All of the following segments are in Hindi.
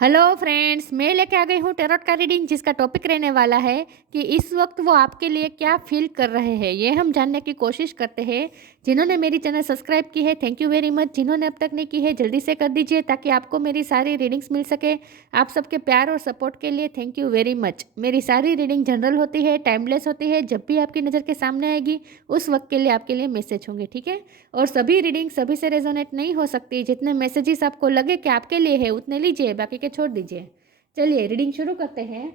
हेलो फ्रेंड्स, मैं लेके आ गई हूँ टैरोट का रीडिंग जिसका टॉपिक रहने वाला है कि इस वक्त वो आपके लिए क्या फील कर रहे हैं। ये हम जानने की कोशिश करते हैं। जिन्होंने मेरी चैनल सब्सक्राइब की है थैंक यू वेरी मच। जिन्होंने अब तक नहीं की है जल्दी से कर दीजिए ताकि आपको मेरी सारी रीडिंग्स मिल सके। आप सबके प्यार और सपोर्ट के लिए थैंक यू वेरी मच। मेरी सारी रीडिंग जनरल होती है, टाइमलेस होती है। जब भी आपकी नज़र के सामने आएगी उस वक्त के लिए आपके लिए मैसेज होंगे, ठीक है। और सभी रीडिंग सभी से रेजोनेट नहीं हो सकती। जितने मैसेजेस आपको लगे कि आपके लिए है उतने लीजिए, बाकी के छोड़ दीजिए। चलिए रीडिंग शुरू करते हैं।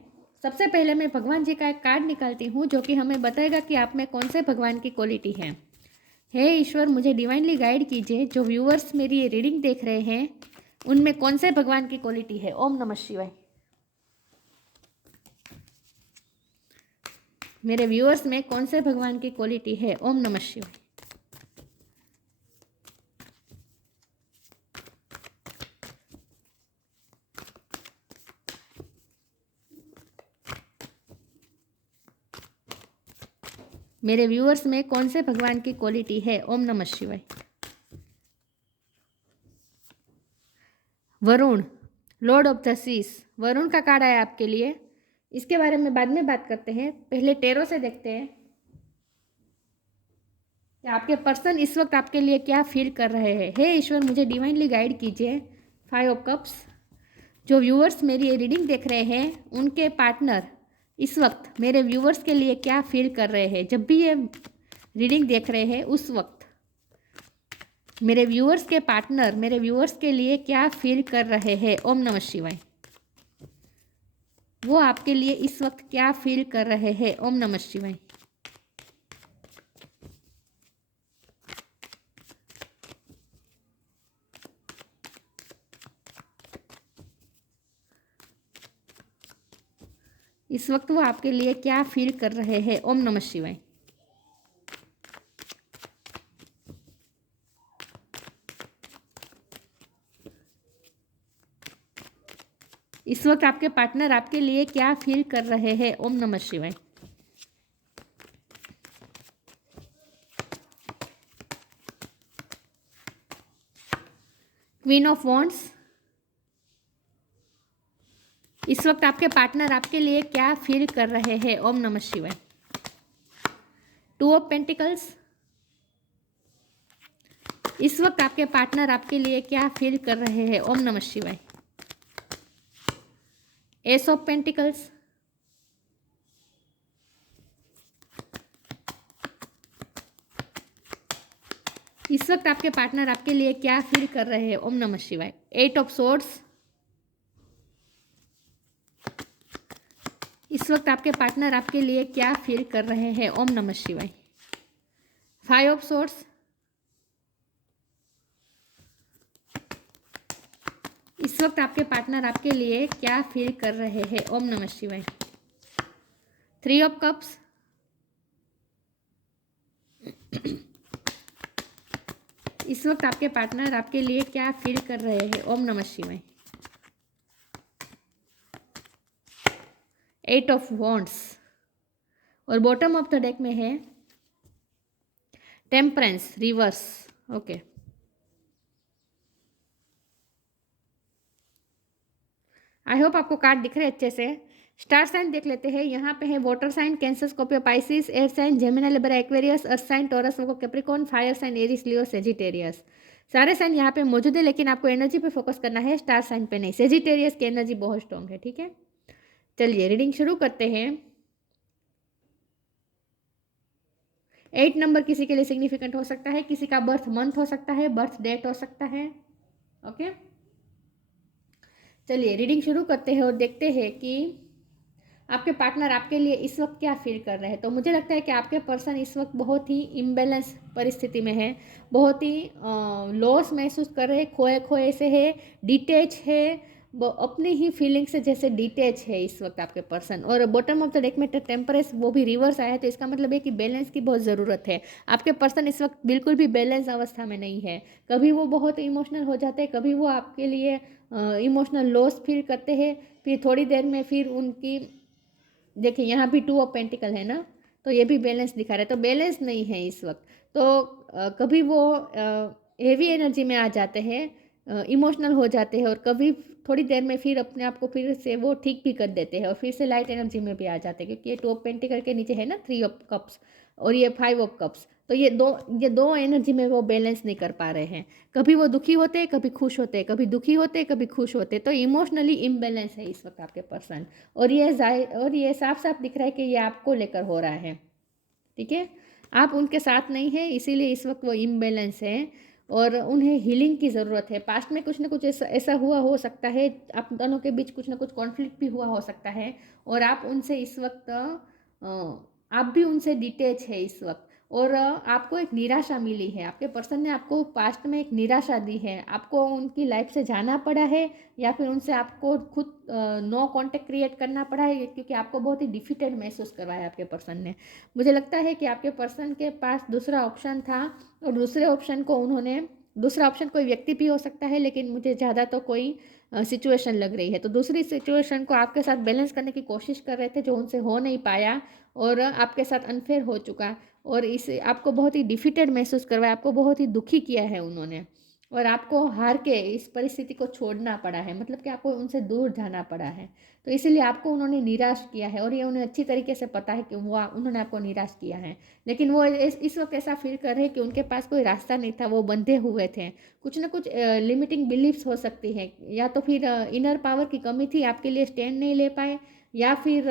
सबसे पहले मैं भगवान जी का एक कार्ड निकालती हूँ जो कि हमें बताएगा कि आप में कौन से भगवान की क्वालिटी है। हे ईश्वर, मुझे डिवाइनली गाइड कीजिए। जो व्यूअर्स मेरी ये रीडिंग देख रहे हैं उनमें कौन से भगवान की क्वालिटी है। ओम नमः शिवाय। मेरे व्यूअर्स में कौन से भगवान की क्वालिटी है। ओम नमः शिवाय। मेरे व्यूअर्स में कौन से भगवान की क्वालिटी है। ओम नमः शिवाय। वरुण, लॉर्ड ऑफ द सीस। वरुण का कार्ड आया आपके लिए। इसके बारे में बाद में बात करते हैं, पहले टेरो से देखते हैं कि आपके पर्सन इस वक्त आपके लिए क्या फील कर रहे हैं। हे ईश्वर, मुझे डिवाइनली गाइड कीजिए। 5 ऑफ कप्स। जो व्यूअर्स मेरी ये रीडिंग देख रहे हैं उनके पार्टनर इस वक्त मेरे व्यूअर्स के लिए क्या फील कर रहे हैं। जब भी ये रीडिंग देख रहे हैं उस वक्त मेरे व्यूअर्स के पार्टनर मेरे व्यूअर्स के लिए क्या फील कर रहे हैं। ओम नमः शिवाय। वो आपके लिए इस वक्त क्या फील कर रहे हैं। ओम नमः शिवाय। इस वक्त वो आपके लिए क्या फील कर रहे हैं। ओम नमः शिवाय। इस वक्त आपके पार्टनर आपके लिए क्या फील कर रहे हैं। ओम नमः शिवाय। Queen of wands. इस वक्त आपके पार्टनर आपके लिए क्या फील कर रहे हैं। ओम नमः शिवाय। 2 ऑफ पेंटिकल्स। इस वक्त आपके पार्टनर आपके लिए क्या फील कर रहे हैं। ओम नमः शिवाय। S of pentacles. इस वक्त आपके पार्टनर आपके लिए क्या फील कर रहे हैं। ओम नमः शिवाय। 8 ऑफ सोर्ड्स। इस वक्त आपके पार्टनर आपके लिए क्या फील कर रहे हैं। ओम नमः शिवाय। 5 ऑफ सोर्ड्स। इस वक्त आपके पार्टनर आपके लिए क्या फील कर रहे हैं। ओम नमः शिवाय। 3 ऑफ कप्स। इस वक्त आपके पार्टनर आपके लिए क्या फील कर रहे हैं। ओम नमः शिवाय। 8 ऑफ वॉन्ड्स। और बॉटम ऑफ द डेक में है temperance reverse. Okay, I hope आपको कार्ड दिख रहे हैं अच्छे से। स्टार साइन देख लेते हैं। यहाँ पे है water sign Cancer Scorpio Pisces, air sign Gemini Libra Aquarius, earth sign Taurus Virgo Capricorn, fire sign Aries Leo Sagittarius. सारे साइन यहाँ पे मौजूद है लेकिन आपको एनर्जी पे फोकस करना है, स्टार साइन पे नहीं। सेजिटेरियस की एनर्जी बहुत स्ट्रॉन्ग है, ठीक है। चलिए रीडिंग शुरू करते हैं। 8 नंबर किसी के लिए सिग्निफिकेंट हो सकता है, किसी का बर्थ मंथ हो सकता है, बर्थ डेट हो सकता है। ओके, चलिए रीडिंग शुरू करते हैं और देखते हैं कि आपके पार्टनर आपके लिए इस वक्त क्या फील कर रहे हैं। तो मुझे लगता है कि आपके पर्सन इस वक्त बहुत ही इम्बैलेंस परिस्थिति में है, बहुत ही लॉस महसूस कर रहे हैं, खोए खोए से है, डिटेच है, अपनी ही फीलिंग से जैसे डिटेच है इस वक्त आपके पर्सन। और बॉटम ऑफ द डेक में टेम्परेस वो भी रिवर्स आया है, तो इसका मतलब है कि बैलेंस की बहुत ज़रूरत है। आपके पर्सन इस वक्त बिल्कुल भी बैलेंस अवस्था में नहीं है। कभी वो बहुत इमोशनल हो जाते हैं, कभी वो आपके लिए इमोशनल लॉस फील करते हैं, फिर थोड़ी देर में फिर उनकी देखिए यहाँ भी 2 ऑफ पेंटिकल है ना, तो ये भी बैलेंस दिखा रहा है, तो बैलेंस नहीं है इस वक्त। तो कभी वो हेवी एनर्जी में आ जाते हैं, इमोशनल हो जाते हैं और कभी थोड़ी देर में फिर अपने आप को फिर से वो ठीक भी कर देते हैं और फिर से लाइट एनर्जी में भी आ जाते हैं, क्योंकि ये टॉप पेंटिकल के नीचे है ना 3 ऑफ कप्स और ये 5 ऑफ कप्स। तो ये दो एनर्जी में वो बैलेंस नहीं कर पा रहे हैं। कभी वो दुखी होते हैं, कभी खुश होते हैं, कभी दुखी होते हैं, कभी खुश होते हैं। तो इमोशनली इम्बैलेंस है इस वक्त आपके पर्सन। और ये साफ साफ दिख रहा है कि ये आपको लेकर हो रहा है, ठीक है। आप उनके साथ नहीं हैं, इसीलिए इस वक्त वो इम्बैलेंस है और उन्हें हीलिंग की ज़रूरत है। पास्ट में कुछ ना कुछ ऐसा हुआ हो सकता है, आप दोनों के बीच कुछ ना कुछ कॉन्फ्लिक्ट भी हुआ हो सकता है और आप उनसे इस वक्त आप भी उनसे डिटेच है इस वक्त। और आपको एक निराशा मिली है, आपके पर्सन ने आपको पास्ट में एक निराशा दी है, आपको उनकी लाइफ से जाना पड़ा है या फिर उनसे आपको खुद नो कांटेक्ट क्रिएट करना पड़ा है, क्योंकि आपको बहुत ही डिफिटेड महसूस करवाया आपके पर्सन ने। मुझे लगता है कि आपके पर्सन के पास दूसरा ऑप्शन था और दूसरा ऑप्शन कोई व्यक्ति भी हो सकता है, लेकिन मुझे ज़्यादा तो कोई सिचुएशन लग रही है। तो दूसरी सिचुएशन को आपके साथ बैलेंस करने की कोशिश कर रहे थे, जो उनसे हो नहीं पाया और आपके साथ अनफेयर हो चुका और इसे आपको बहुत ही डिफिटेड महसूस करवाया, आपको बहुत ही दुखी किया है उन्होंने और आपको हार के इस परिस्थिति को छोड़ना पड़ा है, मतलब कि आपको उनसे दूर जाना पड़ा है। तो इसीलिए आपको उन्होंने निराश किया है और ये उन्हें अच्छी तरीके से पता है कि उन्होंने आपको निराश किया है। लेकिन वो इस वक्त ऐसा फील कर रहे हैं कि उनके पास कोई रास्ता नहीं था, वो बंधे हुए थे। कुछ ना कुछ लिमिटिंग बिलीफ्स हो सकती है, या तो फिर इनर पावर की कमी थी, आपके लिए स्टैंड नहीं ले पाए, या फिर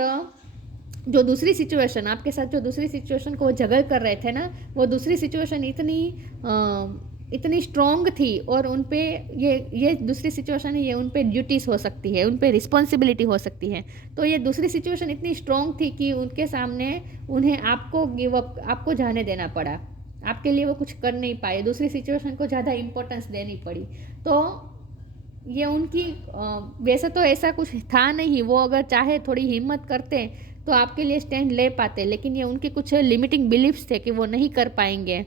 जो दूसरी सिचुएशन आपके साथ जो दूसरी सिचुएशन को जगल कर रहे थे ना, वो दूसरी सिचुएशन इतनी स्ट्रॉन्ग थी और उन पे ये दूसरी सिचुएशन है, ये उन पे ड्यूटीज़ हो सकती है, उन पे रिस्पॉन्सिबिलिटी हो सकती है। तो ये दूसरी सिचुएशन इतनी स्ट्रॉन्ग थी कि उनके सामने उन्हें आपको गिव अप आपको जाने देना पड़ा, आपके लिए वो कुछ कर नहीं पाए, दूसरी सिचुएशन को ज़्यादा इम्पोर्टेंस देनी पड़ी। तो ये उनकी वैसे तो ऐसा कुछ था नहीं, वो अगर चाहे थोड़ी हिम्मत करते तो आपके लिए स्टैंड ले पाते, लेकिन ये उनके कुछ लिमिटिंग बिलीफ्स थे कि वो नहीं कर पाएंगे।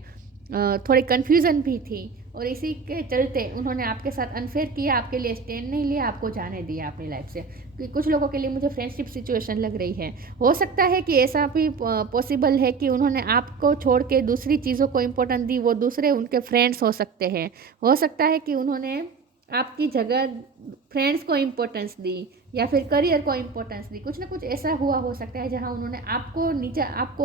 थोड़ी कन्फ्यूज़न भी थी और इसी के चलते उन्होंने आपके साथ अनफेयर किया, आपके लिए स्टैंड नहीं लिया, आपको जाने दिया अपनी लाइफ से। कि कुछ लोगों के लिए मुझे फ्रेंडशिप सिचुएशन लग रही है। हो सकता है कि ऐसा भी पॉसिबल है कि उन्होंने आपको छोड़ के दूसरी चीज़ों को इम्पोर्टेंस दी, वो दूसरे उनके फ्रेंड्स हो सकते हैं। हो सकता है कि उन्होंने आपकी जगह फ्रेंड्स को इम्पोर्टेंस दी या फिर करियर को इम्पोर्टेंस दी। कुछ ना कुछ ऐसा हुआ हो सकता है जहाँ उन्होंने आपको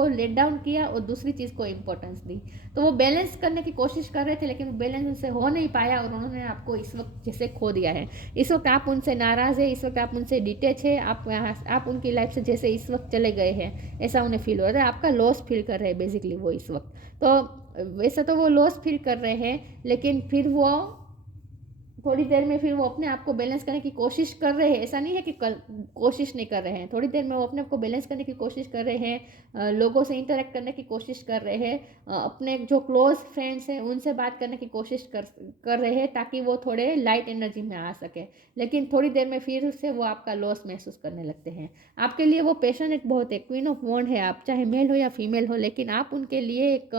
लेट डाउन किया और दूसरी चीज़ को इम्पोर्टेंस दी। तो वो बैलेंस करने की कोशिश कर रहे थे, लेकिन वो बैलेंस उनसे हो नहीं पाया और उन्होंने आपको इस वक्त जैसे खो दिया है। इस वक्त आप उनसे नाराज़ है, इस वक्त आप उनसे डिटेच है, आप उनकी लाइफ से जैसे इस वक्त चले गए हैं, ऐसा उन्हें फील हो रहा है। आपका लॉस फील कर रहे हैं बेसिकली वो इस वक्त। तो वैसे तो वो लॉस फील कर रहे हैं, लेकिन फिर वो थोड़ी देर में फिर वो अपने आप को बैलेंस करने की कोशिश कर रहे हैं। ऐसा नहीं है कि कोशिश नहीं कर रहे हैं, थोड़ी देर में वो अपने आप को बैलेंस करने की कोशिश कर रहे हैं, लोगों से इंटरेक्ट करने की कोशिश कर रहे हैं, अपने जो क्लोज फ्रेंड्स हैं उनसे बात करने की कोशिश कर रहे हैं, ताकि वो थोड़े लाइट एनर्जी में आ सके। लेकिन थोड़ी देर में फिर से वो आपका लॉस महसूस करने लगते हैं। आपके लिए वो पैशनेट बहुत है, क्वीन ऑफ वॉन्ड है आप, चाहे मेल हो या फीमेल हो, लेकिन आप उनके लिए एक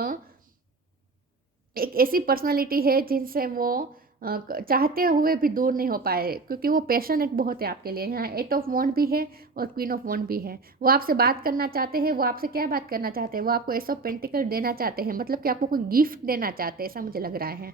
ऐसी पर्सनालिटी है जिनसे वो चाहते हुए भी दूर नहीं हो पाए, क्योंकि वो पैशनेट बहुत है आपके लिए। यहाँ 8 ऑफ वॉन्ड भी है और क्वीन ऑफ वॉन्ड भी है। वो आपसे बात करना चाहते हैं। वो आपसे क्या बात करना चाहते हैं? वो आपको एस ऑफ पेंटिकल देना चाहते हैं, मतलब कि आपको कोई गिफ्ट देना चाहते हैं, ऐसा मुझे लग रहा है।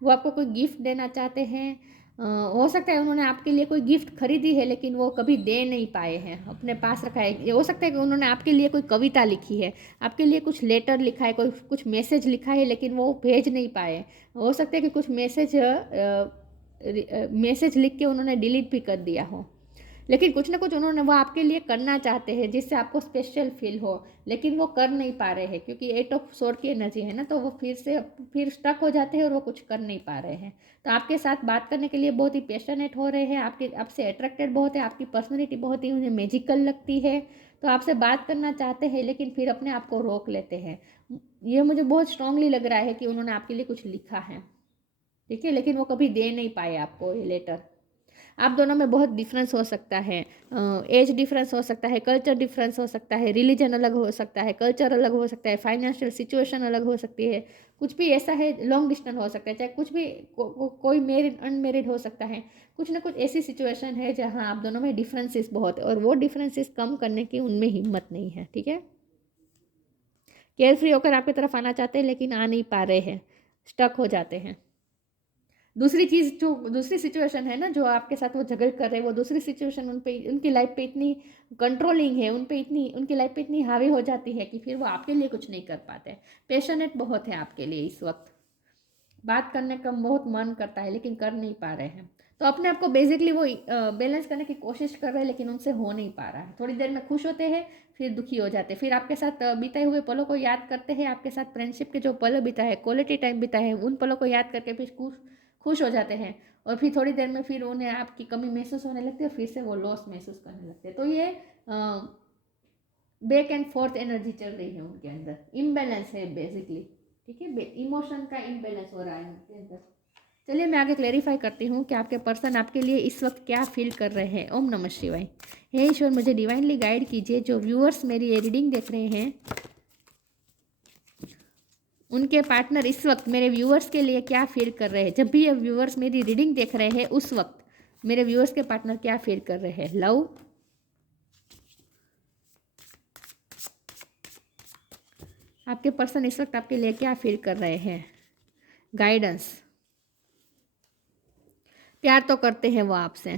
वो आपको कोई गिफ्ट देना चाहते हैं। हो सकता है उन्होंने आपके लिए कोई गिफ्ट खरीदी है, लेकिन वो कभी दे नहीं पाए हैं, अपने पास रखा है। ये हो सकता है कि उन्होंने आपके लिए कोई कविता लिखी है, आपके लिए कुछ लेटर लिखा है, कुछ मैसेज लिखा है, लेकिन वो भेज नहीं पाए। हो सकता है कि कुछ मैसेज लिख के उन्होंने डिलीट भी कर दिया हो, लेकिन कुछ ना कुछ उन्होंने वो आपके लिए करना चाहते हैं जिससे आपको स्पेशल फील हो, लेकिन वो कर नहीं पा रहे हैं, क्योंकि 8 ऑफ सोर्ड की एनर्जी है ना, तो वो फिर स्टक हो जाते हैं और वो कुछ कर नहीं पा रहे हैं। तो आपके साथ बात करने के लिए बहुत ही पैशनेट हो रहे हैं, आपसे अट्रैक्टेड बहुत है, आपकी पर्सनैलिटी बहुत ही उन्हें मैजिकल लगती है। तो आपसे बात करना चाहते हैं, लेकिन फिर अपने आप को रोक लेते हैं। ये मुझे बहुत स्ट्रांगली लग रहा है कि उन्होंने आपके लिए कुछ लिखा है, ठीक है, लेकिन वो कभी दे नहीं पाए आपको ये लेटर। आप दोनों में बहुत डिफरेंस हो सकता है, एज डिफरेंस हो सकता है, कल्चर डिफरेंस हो सकता है, रिलीजन अलग हो सकता है, कल्चर अलग हो सकता है, फाइनेंशियल सिचुएशन अलग हो सकती है, कुछ भी ऐसा है, लॉन्ग डिस्टेंस हो सकता है, चाहे कुछ भी कोई मैरिड अनमेरिड हो सकता है। कुछ ना कुछ ऐसी सिचुएशन है जहाँ आप दोनों में डिफरेंसेस बहुत है और वो डिफरेंसेस कम करने की उनमें हिम्मत नहीं है, ठीक है। केयर फ्री होकर आपकी तरफ आना चाहते हैं, लेकिन आ नहीं पा रहे हैं, स्टक हो जाते हैं। दूसरी चीज़ जो दूसरी सिचुएशन है ना, जो आपके साथ वो झगड़ कर रहे हैं, वो दूसरी सिचुएशन उन पे, उनकी लाइफ पे इतनी कंट्रोलिंग है, उन पे इतनी, उनकी लाइफ पे इतनी हावी हो जाती है कि फिर वो आपके लिए कुछ नहीं कर पाते। पैशनेट बहुत है आपके लिए इस वक्त, बात करने का बहुत मन करता है लेकिन कर नहीं पा रहे हैं। तो अपने आप को बेसिकली वो बैलेंस करने की कोशिश कर रहे हैं लेकिन उनसे हो नहीं पा रहा है। थोड़ी देर में खुश होते हैं, फिर दुखी हो जाते हैं, फिर आपके साथ बिताए हुए पलों को याद करते हैं, आपके साथ फ्रेंडशिप के जो पल बिता है, क्वालिटी टाइम बिता है, उन पलों को याद करके फिर खुश खुश हो जाते हैं। और फिर थोड़ी देर में फिर उन्हें आपकी कमी महसूस होने लगती है, फिर से वो लॉस महसूस करने लगते हैं। तो ये बैक एंड फोर्थ एनर्जी चल रही है उनके अंदर, इम्बैलेंस है बेसिकली। ठीक है, इमोशन का इम्बैलेंस हो रहा है उनके अंदर। चलिए मैं आगे क्लेरिफाई करती हूँ कि आपके पर्सन आपके लिए इस वक्त क्या फील कर रहे हैं। ओम नमः शिवाय। हे ईश्वर, मुझे डिवाइनली गाइड कीजिए। जो व्यूअर्स मेरी ये रीडिंग देख रहे हैं, उनके पार्टनर इस वक्त मेरे व्यूअर्स के लिए क्या फील कर रहे हैं। जब भी ये व्यूअर्स मेरी रीडिंग देख रहे हैं, उस वक्त मेरे व्यूअर्स के पार्टनर क्या फील कर रहे हैं। लव, आपके पर्सन इस वक्त आपके लिए क्या फील कर रहे हैं। गाइडेंस, प्यार तो करते हैं वो आपसे,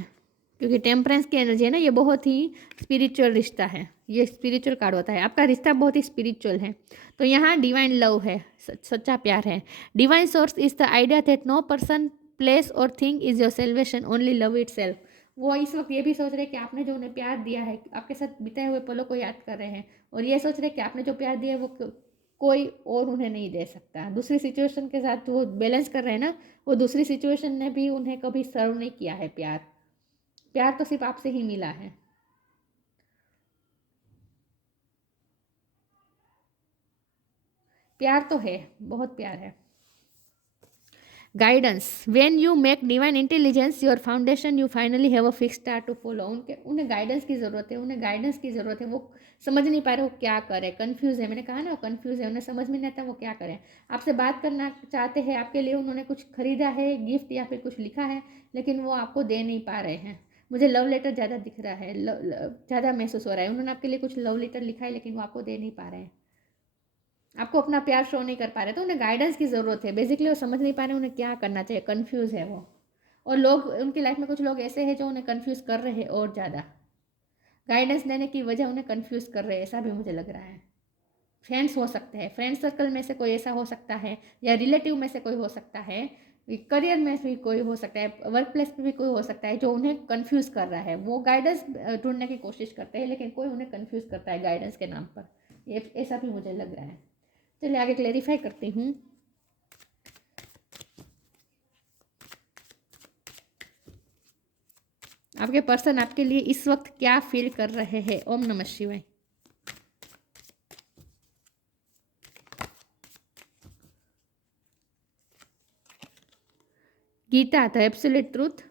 क्योंकि टेम्परेंस की एनर्जी है ना, ये बहुत ही स्पिरिचुअल रिश्ता है, ये स्पिरिचुअल कार्ड होता है, आपका रिश्ता बहुत ही स्पिरिचुअल है। तो यहाँ डिवाइन लव है, सच्चा प्यार है। Divine source is the idea that no person, place और thing is your salvation, only love itself. वो इस वक्त ये भी सोच रहे हैं कि आपने जो उन्हें प्यार दिया है, आपके साथ बिताए हुए पलों को याद कर रहे हैं, और ये सोच रहे हैं कि आपने जो प्यार दिया है वो कोई और उन्हें नहीं दे सकता। दूसरी सिचुएशन के साथ वो बैलेंस कर रहे हैं ना, वो दूसरी सिचुएशन ने भी उन्हें कभी सर्व नहीं किया है प्यार। प्यार तो सिर्फ आपसे ही मिला है। प्यार तो है, बहुत प्यार है। Guidance, when you make divine intelligence your foundation, you finally have a fix star to follow. उन्हें गाइडेंस की ज़रूरत है, उन्हें गाइडेंस की ज़रूरत है। वो समझ नहीं पा रहे वो क्या करें, कंफ्यूज है। मैंने कहा ना वो कंफ्यूज है, उन्हें समझ में नहीं आता वो क्या करें। आपसे बात करना चाहते हैं, आपके लिए उन्होंने कुछ खरीदा है गिफ्ट या फिर कुछ लिखा है, लेकिन वो आपको दे नहीं पा रहे हैं। मुझे लव लेटर ज़्यादा दिख रहा है, ज़्यादा महसूस हो रहा है। उन्होंने आपके लिए कुछ लव लेटर लिखा है लेकिन वो आपको दे नहीं पा रहे हैं, आपको अपना प्यार शो नहीं कर पा रहे। तो उन्हें गाइडेंस की ज़रूरत है। बेसिकली वो समझ नहीं पा रहे उन्हें क्या करना चाहिए, कंफ्यूज है वो। और लोग उनकी लाइफ में कुछ लोग ऐसे हैं जो उन्हें कंफ्यूज कर रहे हैं और ज़्यादा। गाइडेंस देने की वजह उन्हें कंफ्यूज कर रहे हैं, ऐसा भी मुझे लग रहा है। फ्रेंड्स हो सकते हैं, फ्रेंड सर्कल में से कोई ऐसा हो सकता है, या रिलेटिव में से कोई हो सकता है, करियर में भी कोई हो सकता है, वर्क प्लेस पे भी कोई हो सकता है जो उन्हें कंफ्यूज कर रहा है। वो गाइडेंस ढूंढने की कोशिश करते हैं लेकिन कोई उन्हें कंफ्यूज करता है गाइडेंस के नाम पर। ये ऐसा भी मुझे लग रहा है। चलिए आगे क्लेरिफाई करती हूँ। आपके पर्सन आपके लिए इस वक्त क्या फील कर रहे हैं। ओम नमः शिवाय। Gita, the absolute truth,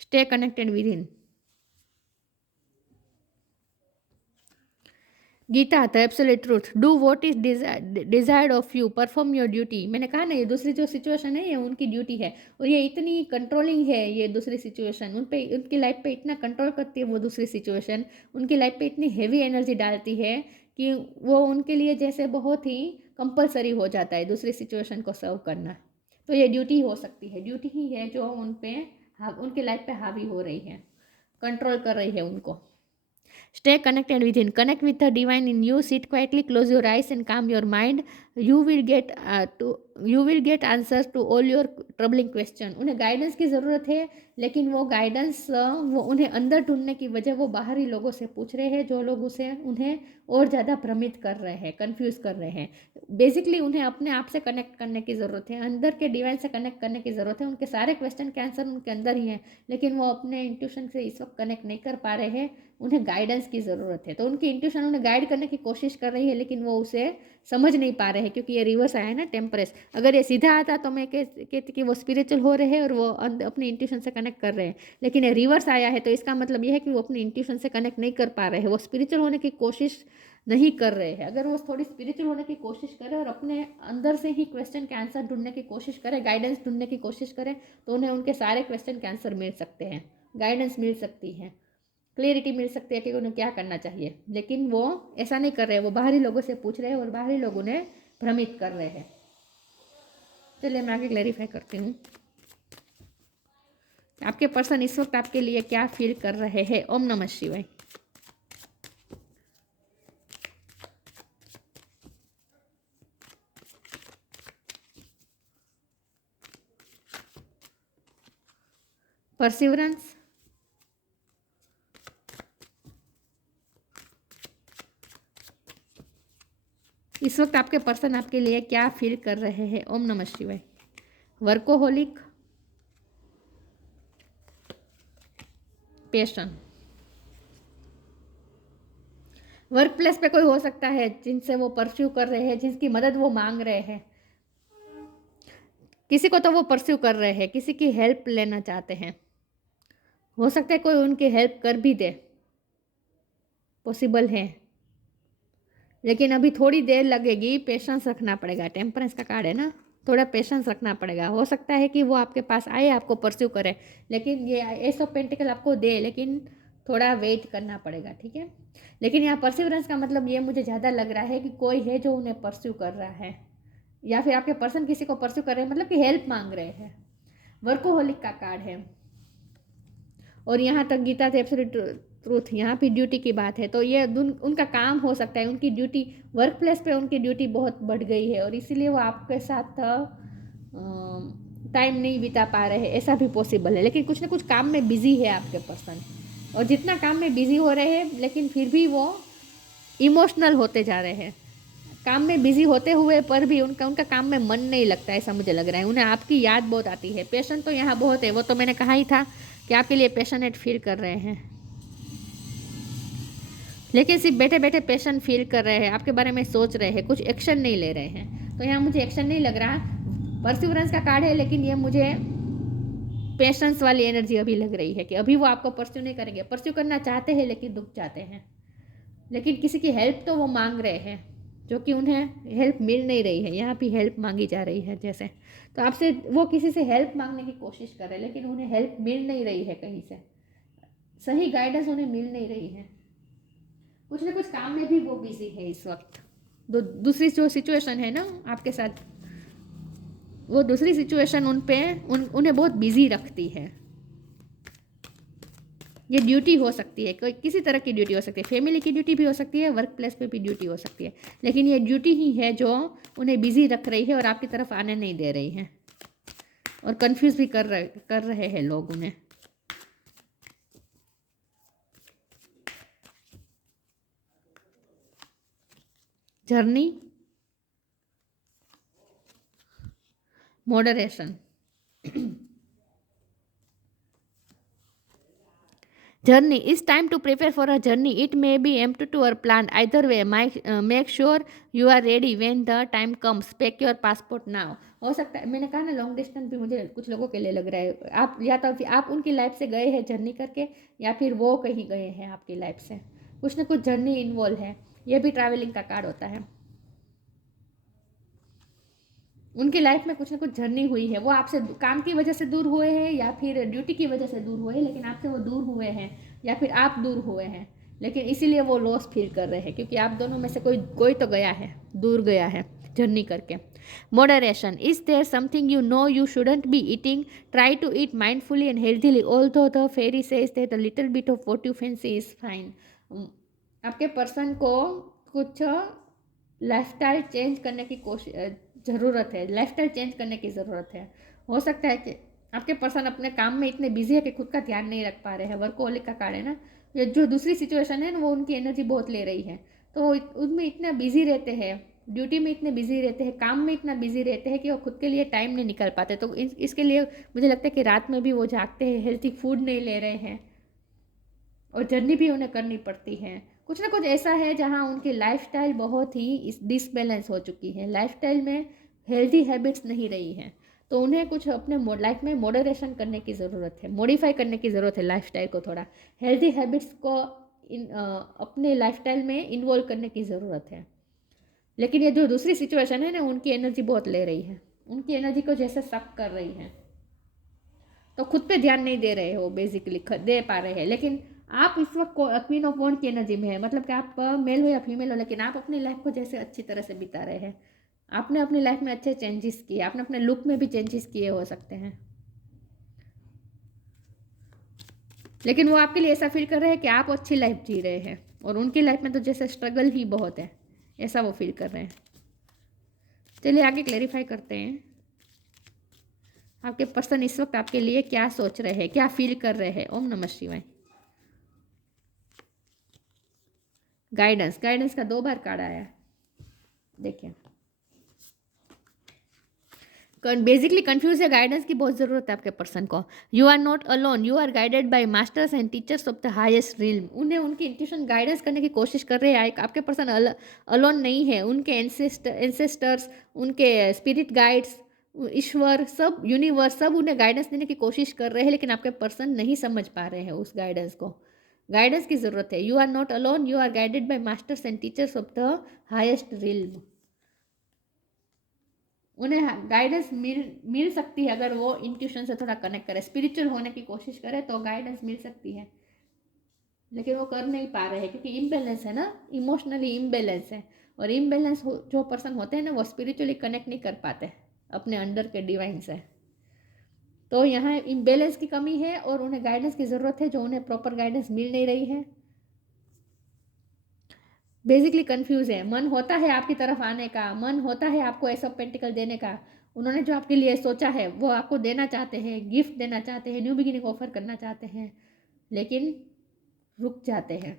stay connected within. Gita, the absolute truth, do what is desired of you, perform your duty. मैंने कहा ना ये दूसरी जो सिचुएशन है ये उनकी ड्यूटी है, और ये इतनी कंट्रोलिंग है ये दूसरी सिचुएशन, उन पे उनकी लाइफ पे इतना कंट्रोल करती है वो दूसरी सिचुएशन, उनकी लाइफ पे इतनी हेवी एनर्जी डालती है कि वो उनके लिए जैसे बहुत ही कंपलसरी हो जाता है दूसरी सिचुएशन को सर्व करना। तो ये ड्यूटी हो सकती है, ड्यूटी ही है जो उन पे उनकी लाइफ पे हावी हो रही है, कंट्रोल कर रही है उनको। Stay connected within. Connect with the divine in you. Sit quietly, close your eyes and calm your mind. You will get answers to all your troubling question. उन्हें गाइडेंस की ज़रूरत है, लेकिन वो गाइडेंस वो उन्हें अंदर ढूंढने की वजह वो बाहरी लोगों से पूछ रहे हैं, जो लोग उसे उन्हें और ज़्यादा भ्रमित कर रहे हैं, कंफ्यूज कर रहे हैं। बेसिकली उन्हें अपने आप से कनेक्ट करने की ज़रूरत है, अंदर के डिवाइन से कनेक्ट करने की ज़रूरत है। उनके सारे क्वेश्चन के आंसर उनके अंदर ही हैं, लेकिन वो अपने इंट्यूशन से इस वक्त कनेक्ट नहीं कर पा रहे हैं। उन्हें गाइडेंस की ज़रूरत है। तो उनकी इंट्यूशन उन्हें गाइड करने की कोशिश कर रही है, लेकिन वो उसे समझ नहीं पा रहे हैं, क्योंकि ये रिवर्स आया है ना, टेम्परेस। अगर ये सीधा आता तो मैं कहती कि वो स्पिरिचुअल हो रहे हैं और वो अपनी इंट्यूशन से कनेक्ट कर रहे हैं, लेकिन ये रिवर्स आया है, तो इसका मतलब ये है कि वो अपनी इंट्यूशन से कनेक्ट नहीं कर पा रहे हैं, वो स्पिरिचुअल होने की कोशिश नहीं कर रहे हैं। अगर वो थोड़ी स्पिरिचुअल होने की कोशिश करें और अपने अंदर से ही क्वेश्चन के आंसर ढूंढने की कोशिश करें, गाइडेंस ढूंढने की कोशिश करें, तो उन्हें उनके सारे क्वेश्चन के आंसर मिल सकते हैं, गाइडेंस मिल सकती है, क्लियरिटी मिल सकती है कि उन्हें क्या करना चाहिए। लेकिन वो ऐसा नहीं कर रहे, वो बाहरी लोगों से पूछ रहे हैं और बाहरी लोग उन्हें भ्रमित कर रहे हैं। चलिए मैं आगे क्लैरिफाई करती हूँ। आपके पर्सन इस वक्त आपके लिए क्या फील कर रहे हैं। ओम नमः शिवाय। परसिवरेंस, इस वक्त आपके पर्सन आपके लिए क्या फील कर रहे हैं। ओम नमः शिवाय। वर्कोहोलिक, पेशन, वर्क प्लेस पे कोई हो सकता है जिनसे वो परस्यू कर रहे हैं, जिसकी मदद वो मांग रहे हैं। किसी को तो वो परस्यू कर रहे हैं, किसी की हेल्प लेना चाहते हैं। हो सकता है कोई उनकी हेल्प कर भी दे, पॉसिबल है, लेकिन अभी थोड़ी देर लगेगी। पेशेंस रखना पड़ेगा। टेम्परेंस का कार्ड है ना, थोड़ा पेशेंस रखना पड़ेगा। हो सकता है कि वो आपके पास आए, आपको परस्यू करे, लेकिन ये एस ऑफ पेंटिकल आपको दे, लेकिन थोड़ा वेट करना पड़ेगा, ठीक है। लेकिन यहाँ परसिवरेंस का मतलब ये मुझे ज़्यादा लग रहा है कि कोई है जो उन्हें परस्यू कर रहा है, या फिर आपके पर्सन किसी को परस्यू कर रहे हैं, मतलब कि हेल्प मांग रहे हैं। वर्कोहोलिक का कार्ड है, और यहाँ तक गीता थे एब्सोल्यूट ट्रूथ, यहाँ भी ड्यूटी की बात है। तो ये उनका काम हो सकता है, उनकी ड्यूटी वर्क प्लेस पे उनकी ड्यूटी बहुत बढ़ गई है, और इसीलिए वो आपके साथ टाइम नहीं बिता पा रहे हैं, ऐसा भी पॉसिबल है। लेकिन कुछ ना कुछ काम में बिजी है आपके पर्सन, और जितना काम में बिजी हो रहे हैं, लेकिन फिर भी वो इमोशनल होते जा रहे हैं। काम में बिजी होते हुए पर भी उनका काम में मन नहीं लगता, ऐसा मुझे लग रहा है। उन्हें आपकी याद बहुत आती है। पैशन तो यहाँ बहुत है, वो तो मैंने कहा ही था कि आपके लिए पैशनेट फील कर रहे हैं, लेकिन सिर्फ बैठे बैठे पैशन फील कर रहे हैं, आपके बारे में सोच रहे हैं, कुछ एक्शन नहीं ले रहे हैं। तो यहाँ मुझे एक्शन नहीं लग रहा। परसिवरेंस का कार्ड है, लेकिन ये मुझे पेशेंस वाली एनर्जी अभी लग रही है कि अभी वो आपको परस्यू नहीं करेंगे। परस्यू करना चाहते हैं, लेकिन रुक जाते हैं, लेकिन किसी की हेल्प तो वो मांग रहे हैं, जो कि उन्हें हेल्प मिल नहीं रही है। यहाँ भी हेल्प मांगी जा रही है जैसे, तो आपसे वो किसी से हेल्प मांगने की कोशिश कर रहे हैं, लेकिन उन्हें हेल्प मिल नहीं रही है, कहीं से सही गाइडेंस उन्हें मिल नहीं रही है। कुछ ना कुछ काम में भी वो बिजी है इस वक्त। दूसरी जो सिचुएशन है ना आपके साथ, वो दूसरी सिचुएशन उन्हें बहुत बिजी रखती है। ये ड्यूटी हो सकती है, कोई किसी तरह की ड्यूटी हो सकती है, फैमिली की ड्यूटी भी हो सकती है, वर्क प्लेस पे भी ड्यूटी हो सकती है, लेकिन ये ड्यूटी ही है जो उन्हें बिजी रख रही है और आपकी तरफ आने नहीं दे रही है, और कंफ्यूज भी कर रहे हैं लोग उन्हें। Journey, moderation, journey is time to prepare for a journey. It may be empty or planned, either way. Make sure you are ready when the time comes. Pack your passport now. हो सकता है, मैंने कहा ना लॉन्ग डिस्टेंस भी मुझे कुछ लोगों के लिए लग रहा है। आप या तो आप उनकी लाइफ से गए हैं जर्नी करके, या फिर वो कहीं गए हैं आपकी लाइफ से। कुछ ना कुछ जर्नी इन्वॉल्व है। ये भी ट्रैवलिंग का कार्ड होता है। उनकी लाइफ में कुछ ना कुछ जर्नी हुई है। वो आपसे काम की वजह से दूर हुए हैं, या फिर ड्यूटी की वजह से दूर हुए हैं, लेकिन आपसे वो दूर हुए हैं, या फिर आप दूर हुए हैं, लेकिन इसीलिए वो लॉस फील कर रहे हैं, क्योंकि आप दोनों में से कोई तो गया है, दूर गया है जर्नी करके। Moderation, is there something you know you shouldn't be eating, try to eat mindfully and healthily, although the fairy says that a little bit of what you fancy is fine. आपके पर्सन को कुछ लाइफस्टाइल चेंज करने की ज़रूरत है, लाइफस्टाइल चेंज करने की ज़रूरत है। हो सकता है कि आपके पर्सन अपने काम में इतने बिजी है कि खुद का ध्यान नहीं रख पा रहे हैं। वर्कोहोलिक का कार्ड है ना, ये जो दूसरी सिचुएशन है ना, वो उनकी एनर्जी बहुत ले रही है। तो उनमें इतना बिजी रहते हैं, ड्यूटी में इतने बिजी रहते हैं, काम में इतना बिजी रहते हैं कि वो खुद के लिए टाइम नहीं निकल पाते। तो इसके लिए मुझे लगता है कि रात में भी वो जागते हैं, हेल्थी फूड नहीं ले रहे हैं, और जर्नी भी उन्हें करनी पड़ती है। कुछ ना कुछ ऐसा है जहाँ उनकी लाइफस्टाइल बहुत ही डिसबैलेंस हो चुकी है, लाइफस्टाइल में हेल्दी हैबिट्स नहीं रही हैं। तो उन्हें कुछ अपने लाइफ में मॉडरेशन करने की ज़रूरत है, मॉडिफाई करने की ज़रूरत है लाइफस्टाइल को, थोड़ा हेल्दी हैबिट्स को अपने लाइफस्टाइल में इन्वॉल्व करने की ज़रूरत है। लेकिन ये जो दूसरी सिचुएशन है ना, उनकी एनर्जी बहुत ले रही है, उनकी एनर्जी को जैसे सक कर रही है, तो खुद पे ध्यान नहीं दे रहे हो, बेसिकली दे पा रहे हैं। लेकिन आप इस वक्त क्वीन ऑफ वॉन्ड की एनर्जी में है, मतलब कि आप मेल हो या फीमेल हो, लेकिन आप अपनी लाइफ को जैसे अच्छी तरह से बिता रहे हैं, आपने अपनी लाइफ में अच्छे चेंजेस किए, आपने अपने लुक में भी चेंजेस किए हो सकते हैं, लेकिन वो आपके लिए ऐसा फील कर रहे हैं कि आप अच्छी लाइफ जी रहे हैं और उनकी लाइफ में तो जैसे स्ट्रगल ही बहुत है, ऐसा वो फील कर रहे हैं। चलिए आगे क्लेरिफाई करते हैं, आपके पर्सन इस वक्त आपके लिए क्या सोच रहे हैं, क्या फील कर रहे हैं। ओम नमः शिवाय। गाइडेंस, गाइडेंस का 2 बार कार्ड आया, देखिए बेसिकली कंफ्यूज है, गाइडेंस की बहुत ज़रूरत है आपके पर्सन को। You are not alone, you are guided by masters and teachers of the highest realm. उन्हें उनकी इंट्यूशन गाइडेंस करने की कोशिश कर रहे हैं। आपके पर्सन अलोन नहीं है, उनके एंसेस्टर्स, उनके स्पिरिट गाइड्स, ईश्वर, सब यूनिवर्स, सब उन्हें गाइडेंस देने की कोशिश कर रहे हैं, लेकिन आपके पर्सन नहीं समझ पा रहे हैं उस गाइडेंस को। गाइडेंस की ज़रूरत है। You are not alone, you are guided by masters and teachers of the highest realm. उन्हें गाइडेंस मिल सकती है अगर वो इंट्यूशन से थोड़ा कनेक्ट करे, स्पिरिचुअल होने की कोशिश करे तो गाइडेंस मिल सकती है, लेकिन वो कर नहीं पा रहे हैं क्योंकि इम्बैलेंस है ना, इमोशनली इम्बैलेंस है। और इम्बैलेंस जो पर्सन होते हैं ना, वो स्पिरिचुअली कनेक्ट नहीं कर पाते अपने अंदर के डिवाइन से। तो यहाँ इम्बैलेंस की कमी है और उन्हें गाइडेंस की ज़रूरत है, जो उन्हें प्रॉपर गाइडेंस मिल नहीं रही है। बेसिकली कंफ्यूज है, मन होता है आपकी तरफ आने का, मन होता है आपको एस ऑफ पेंटिकल देने का। उन्होंने जो आपके लिए सोचा है वो आपको देना चाहते हैं, गिफ्ट देना चाहते हैं, न्यू बिगिनिंग ऑफर करना चाहते हैं, लेकिन रुक जाते हैं,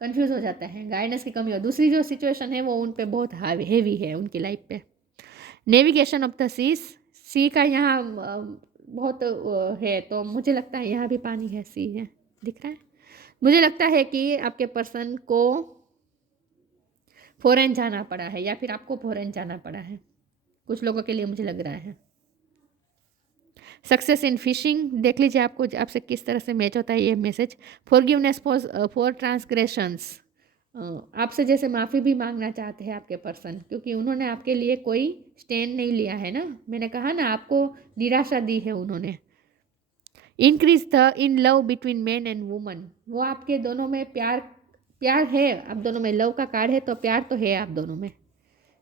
कंफ्यूज हो जाता है, गाइडेंस की कमी हो। दूसरी जो सिचुएशन है वो उन पे बहुत हेवी है उनकी लाइफ पे। नेविगेशन ऑफ द सीज, सी का यहाँ बहुत है, तो मुझे लगता है यहाँ भी पानी है, सी है, दिख रहा है। मुझे लगता है कि आपके पर्सन को फॉरेन जाना पड़ा है या फिर आपको फॉरेन जाना पड़ा है, कुछ लोगों के लिए मुझे लग रहा है। सक्सेस इन फिशिंग, देख लीजिए आपको आपसे किस तरह से मैच होता है ये मैसेज। फॉरगिवनेस फॉर ट्रांसग्रेशंस, आपसे जैसे माफ़ी भी मांगना चाहते हैं आपके पर्सन, क्योंकि उन्होंने आपके लिए कोई स्टैंड नहीं लिया है ना, मैंने कहा ना आपको निराशा दी है उन्होंने। Increase the in love between man and woman, वो आपके दोनों में प्यार है, आप दोनों में लव का कार्ड है तो प्यार तो है आप दोनों में,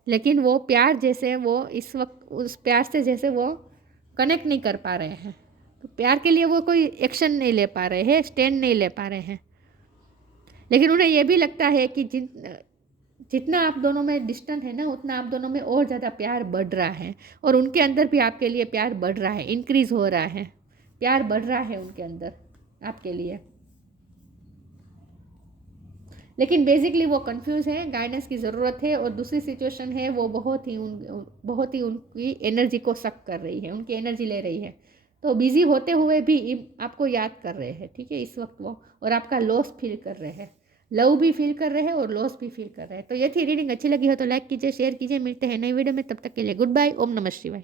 लेकिन वो प्यार जैसे वो इस वक्त उस प्यार से जैसे वो कनेक्ट नहीं कर पा रहे हैं, तो प्यार के लिए वो कोई एक्शन नहीं ले पा रहे हैं, स्टैंड नहीं ले पा रहे हैं। लेकिन उन्हें यह भी लगता है कि जितना आप दोनों में डिस्टेंस है ना, उतना आप दोनों में और ज़्यादा प्यार बढ़ रहा है, और उनके अंदर भी आपके लिए प्यार बढ़ रहा है, इंक्रीज हो रहा है, प्यार बढ़ रहा है उनके अंदर आपके लिए। लेकिन बेसिकली वो कंफ्यूज है, गाइडेंस की ज़रूरत है। और दूसरी सिचुएशन है वो बहुत ही उनकी एनर्जी को सक कर रही है, उनकी एनर्जी ले रही है, तो बिजी होते हुए भी आपको याद कर रहे हैं, ठीक है, इस वक्त वो, और आपका लॉस फील कर रहे हैं, लव भी फील कर रहे हैं और लॉस भी फील कर रहे हैं। तो ये थी रीडिंग, अच्छी लगी हो तो लाइक कीजिए, शेयर कीजिए, मिलते हैं नई वीडियो में, तब तक के लिए गुड बाय, ओम नमः शिवाय।